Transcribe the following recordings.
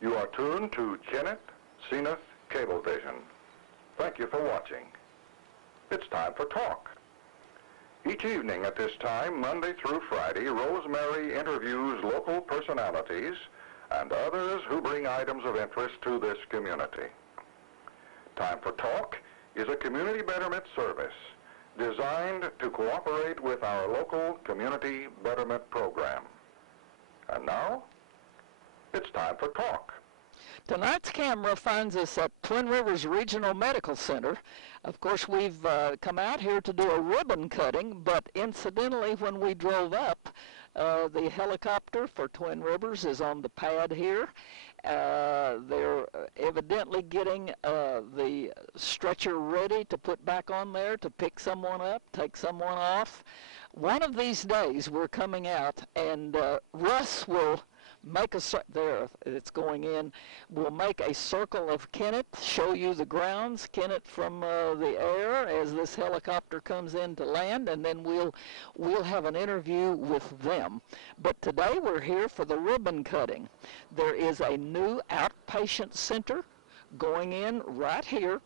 You are tuned to Kennett Zenith Cablevision. Thank you for watching. It's time for talk. Each evening at this time, Monday through Friday, Rosemary interviews local personalities and others who bring items of interest to this community. Time for Talk is a community betterment service designed to cooperate with our local community betterment program. And now, it's time for talk. Tonight's camera finds us at Twin Rivers Regional Medical Center. Of course, we've come out here to do a ribbon cutting, but incidentally, when we drove up, the helicopter for Twin Rivers is on the pad here. They're evidently getting the stretcher ready to put back on there to pick someone up, take someone off. One of these days, we're coming out, and Russ will make a there it's going in. We'll make a circle of Kennett, show you the grounds, Kennett from the air as this helicopter comes in to land, and then we'll have an interview with them. But today we're here for the ribbon cutting. There is a new outpatient center going in right here.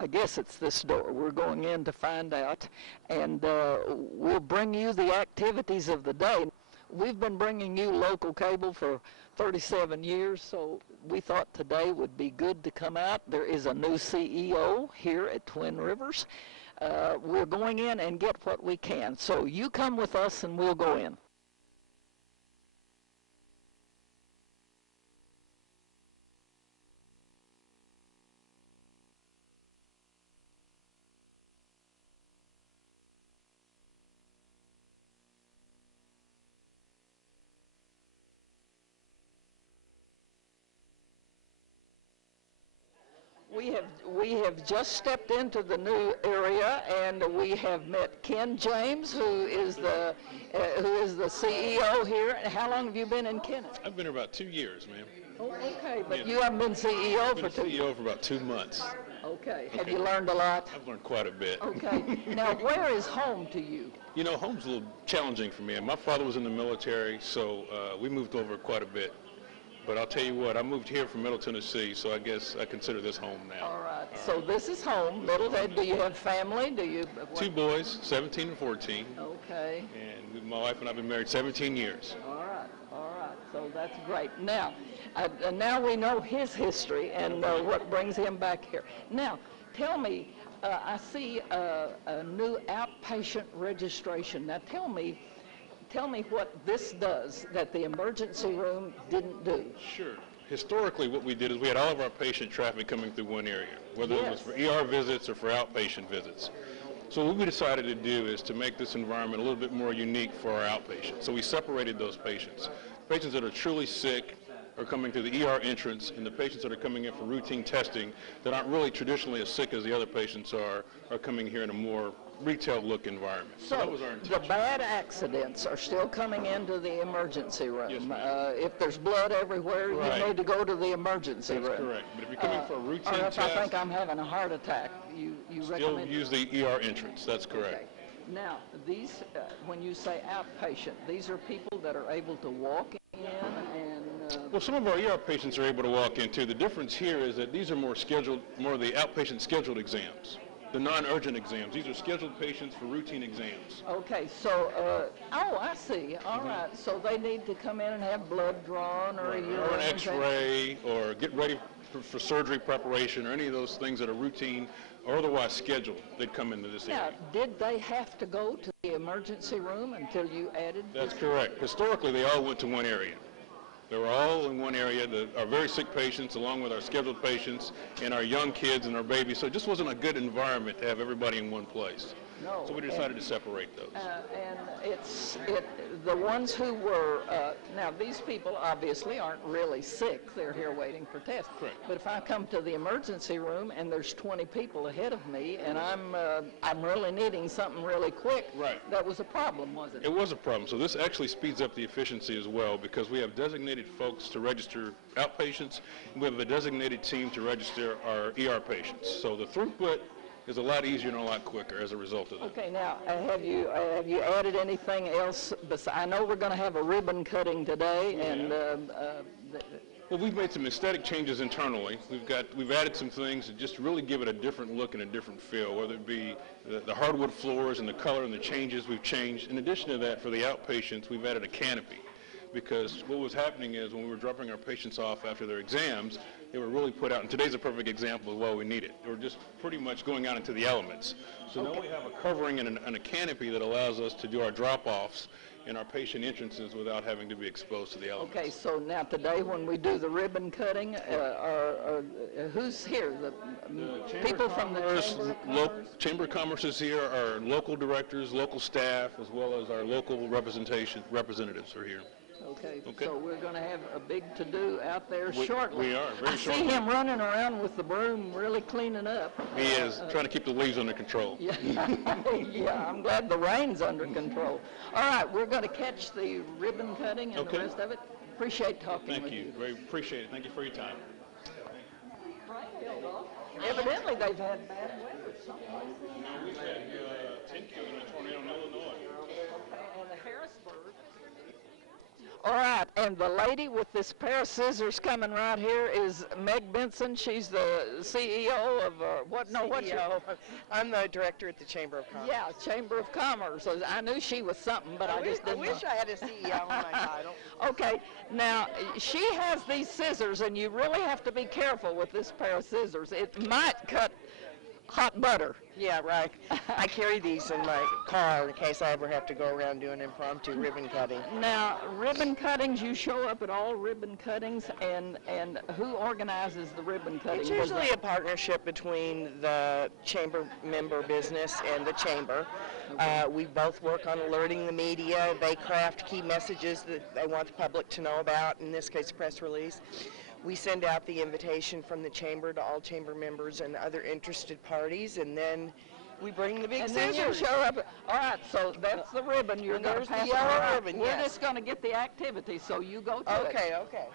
I guess it's this door. We're going in to find out, and we'll bring you the activities of the day. We've been bringing you local cable for 37 years, so we thought today would be good to come out. There is a new CEO here at Twin Rivers. We're going in and get what we can. So you come with us and we'll go in. We have just stepped into the new area, and we have met Ken James, who is the CEO here. And how long have you been in Kennett? I've been here about 2 years, ma'am. Oh, okay, but you haven't been CEO for 2 years. CEO for about 2 months. Okay. Have you learned a lot? I've learned quite a bit. Okay. Now, where is home to you? You know, home's a little challenging for me. My father was in the military, so we moved over quite a bit. But I'll tell you what, I moved here from Middle Tennessee, so I guess I consider this home now. All right. So this is home. Middle. Do you have family? Do you? What? 2 boys, 17 and 14. Okay. And my wife and I have been married 17 years. All right. All right. So that's great. Now we know his history and what brings him back here. Now, tell me, I see a new outpatient registration. Now, tell me what this does that the emergency room didn't do. Sure. Historically, what we did is we had all of our patient traffic coming through one area, whether it was for ER visits or for outpatient visits. So what we decided to do is to make this environment a little bit more unique for our outpatients. So we separated those patients. Patients that are truly sick are coming through the ER entrance, and the patients that are coming in for routine testing that aren't really traditionally as sick as the other patients are coming here in a more retail look environment. So that was our intention. The bad accidents are still coming into the emergency room. Yes, if there's blood everywhere, right, you need to go to the emergency room. That's correct. But if you're coming for a routine or if test, I think I'm having a heart attack, you still recommend use the ER entrance. That's correct. Okay. Now, these, when you say outpatient, these are people that are able to walk in and... Well, some of our ER patients are able to walk in too. The difference here is that these are more of the outpatient scheduled exams. The non-urgent exams. These are scheduled patients for routine exams. Okay, so, oh, I see. All right. So they need to come in and have blood drawn or Right. Or an x-ray or get ready for surgery preparation or any of those things that are routine or otherwise scheduled that come into this area. Now, did they have to go to the emergency room until you added That's correct. Historically, they all went to one area. They were all in one area, our very sick patients along with our scheduled patients and our young kids and our babies. So it just wasn't a good environment to have everybody in one place. No. So we decided to separate those. And the ones who were, now these people obviously aren't really sick. They're here waiting for tests. Correct. But if I come to the emergency room and there's 20 people ahead of me and I'm really needing something really quick, right, that was a problem, wasn't it? It was a problem. So this actually speeds up the efficiency as well because we have designated folks to register outpatients and we have a designated team to register our ER patients. So the throughput is a lot easier and a lot quicker as a result of that. Okay, now have you added anything else? I know we're going to have a ribbon cutting today, and Well, we've made some aesthetic changes internally. We've added some things to just really give it a different look and a different feel, whether it be the hardwood floors and the color and the changes we've changed. In addition to that, for the outpatients, we've added a canopy, because what was happening is when we were dropping our patients off after their exams, they were really put out, and today's a perfect example of why we need it. They were just pretty much going out into the elements. So now we have a covering and a canopy that allows us to do our drop-offs and our patient entrances without having to be exposed to the elements. Okay, so now today when we do the ribbon cutting, who's here? The people from the Chamber of Commerce? Chamber of Commerce is here, our local directors, local staff, as well as our local representatives are here. Okay, so we're going to have a big to-do out there shortly. We are, very shortly. I see him running around with the broom, really cleaning up. He is, trying to keep the leaves under control. Yeah, yeah, I'm glad the rain's under control. All right, we're going to catch the ribbon cutting and the rest of it. Appreciate talking with you. Thank you, very appreciate it. Thank you for your time. Evidently, they've had bad weather. We've had 10 killed in a tornado in Illinois. Okay, and the Harrisburg. All right, and the lady with this pair of scissors coming right here is Meg Benson. She's the CEO of what? No, what's your? I'm the director at the Chamber of Commerce. Yeah, Chamber of Commerce. I knew she was something, but I just didn't. I wish I had a CEO on my title. Okay, now she has these scissors, and you really have to be careful with this pair of scissors. It might cut hot butter. Yeah, right. I carry these in my car in case I ever have to go around doing impromptu ribbon cutting. Now, ribbon cuttings, you show up at all ribbon cuttings, and who organizes the ribbon cutting? It's usually a partnership between the chamber member business and the chamber. We both work on alerting the media. They craft key messages that they want the public to know about, in this case, press release. We send out the invitation from the chamber to all chamber members and other interested parties, and then we bring the big scissors. And then you show up. All right, so that's the ribbon. You're going to pass the yellow around. ribbon, We're yes. just going to get the activity, so you go to it. Okay.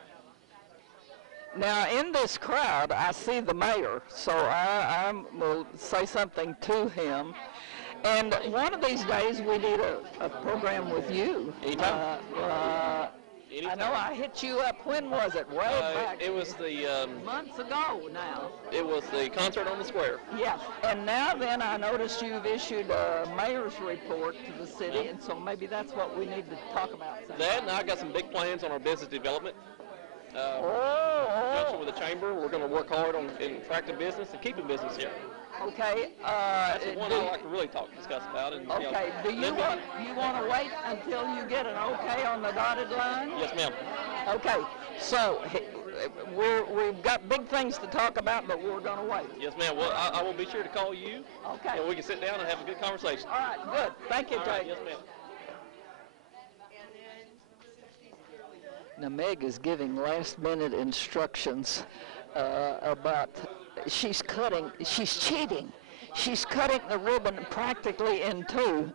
Now, in this crowd, I see the mayor, so I will say something to him. And one of these days, we need a program with you. Anytime. I know I hit you up. When was it? Way back. It was the months ago now. It was the concert on the square. Yes, and now then I noticed you've issued a mayor's report to the city, and so maybe that's what we need to talk about. That, and I got some big plans on our business development. Conjunction with the chamber, we're going to work hard on attracting business and keeping business here. Okay. That's the one I like to really discuss about. And, okay. Do you want to wait until you get an okay on the dotted line? Yes, ma'am. Okay. So we've got big things to talk about, but we're going to wait. Yes, ma'am. Well, I will be sure to call you. Okay. And we can sit down and have a good conversation. All right. Good. Thank you, Jay. Right, yes, ma'am. Now, Meg is giving last-minute instructions about she's cheating. She's cutting the ribbon practically in two,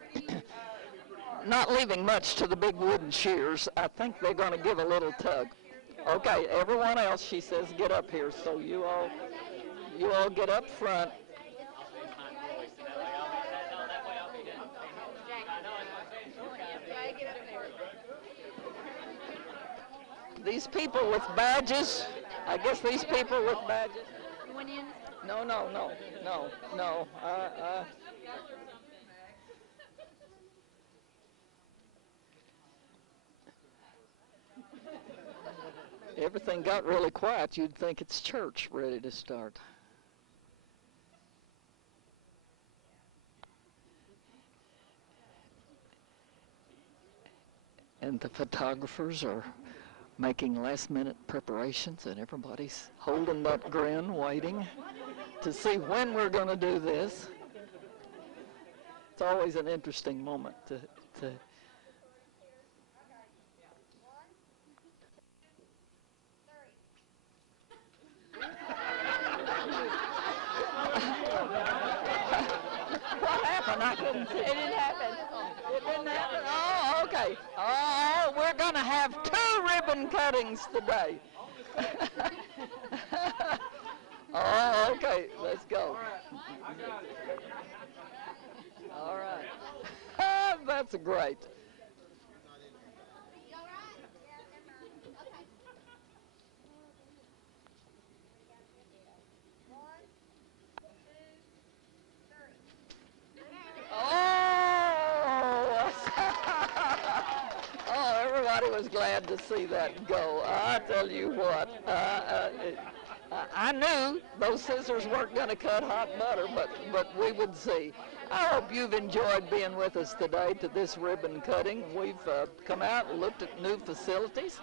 not leaving much to the big wooden shears. I think they're going to give a little tug. Okay, everyone else, she says, get up here. So you all get up front. These people with badges, I guess these people with badges. You went in? No. Everything got really quiet. You'd think it's church ready to start. And the photographers are making last-minute preparations, and everybody's holding that grin, waiting to see when we're going to do this. It's always an interesting moment to What happened? I couldn't see. It didn't happen. It didn't happen? Oh, okay. Oh, we're going to have 2 ribbon cuttings today. Oh, okay. Let's go. All right. That's great. glad to see that go. I tell you what, I knew those scissors weren't going to cut hot butter, but we would see. I hope you've enjoyed being with us today to this ribbon cutting. We've come out and looked at new facilities.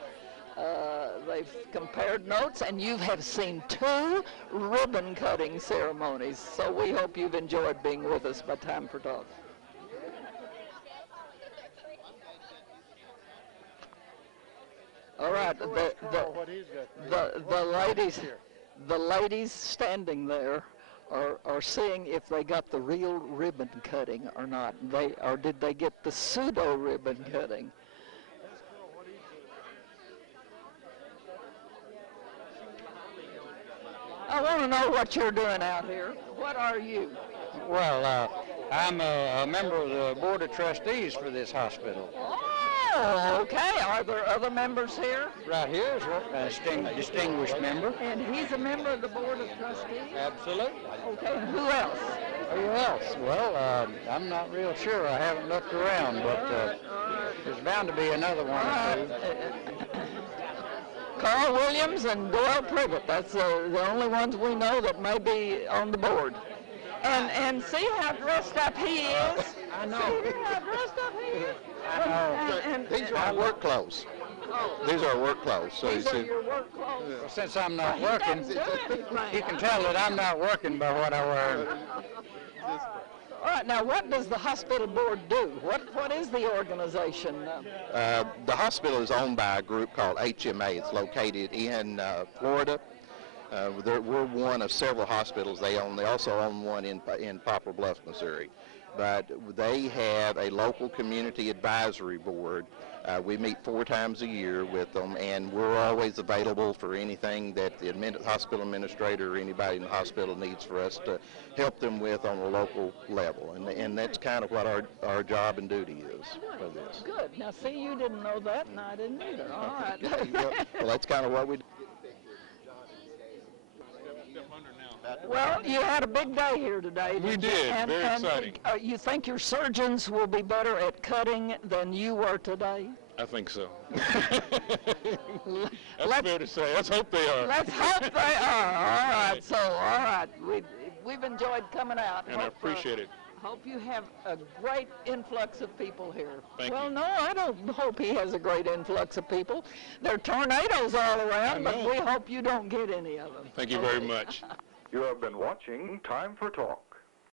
They've compared notes, and you have seen 2 ribbon cutting ceremonies. So we hope you've enjoyed being with us by Time for Talk. All right, the ladies standing there are seeing if they got the real ribbon cutting or not. Or did they get the pseudo ribbon cutting? I want to know what you're doing out here. What are you? Well, I'm a member of the Board of Trustees for this hospital. Oh, okay. Are there other members here? Right here is a distinguished member. And he's a member of the Board of Trustees? Absolutely. Okay, and who else? Who else? Well, I'm not real sure. I haven't looked around, but there's bound to be another one or two. Carl Williams and Doyle Privet. That's the only ones we know that may be on the board. And see how dressed up he is? I know. See how dressed up he is? I know. These are our work clothes. These are our work clothes. So These are your work clothes? Well, since I'm not working, you can tell that I'm not working by what I wear. All right, now what does the hospital board do? What is the organization? the hospital is owned by a group called HMA. It's located in Florida. We're one of several hospitals they own. They also own one in Poplar Bluff, Missouri. But they have a local community advisory board. We meet 4 times a year with them, and we're always available for anything that the hospital administrator or anybody in the hospital needs for us to help them with on a local level. And that's kind of what our job and duty is for this. Good. Now, see, you didn't know that, and I didn't either. All right. Well, that's kind of what we do. Well, you had a big day here today. We did. Very exciting. You think your surgeons will be better at cutting than you were today? I think so. That's fair to say. Let's hope they are. Let's hope they are. All right. So, all right. We've enjoyed coming out. And I appreciate it. Hope you have a great influx of people here. Thank well, you. no, I don't hope he has a great influx of people. There are tornadoes all around, but we hope you don't get any of them. Thank you very much. You have been watching Time for Talk.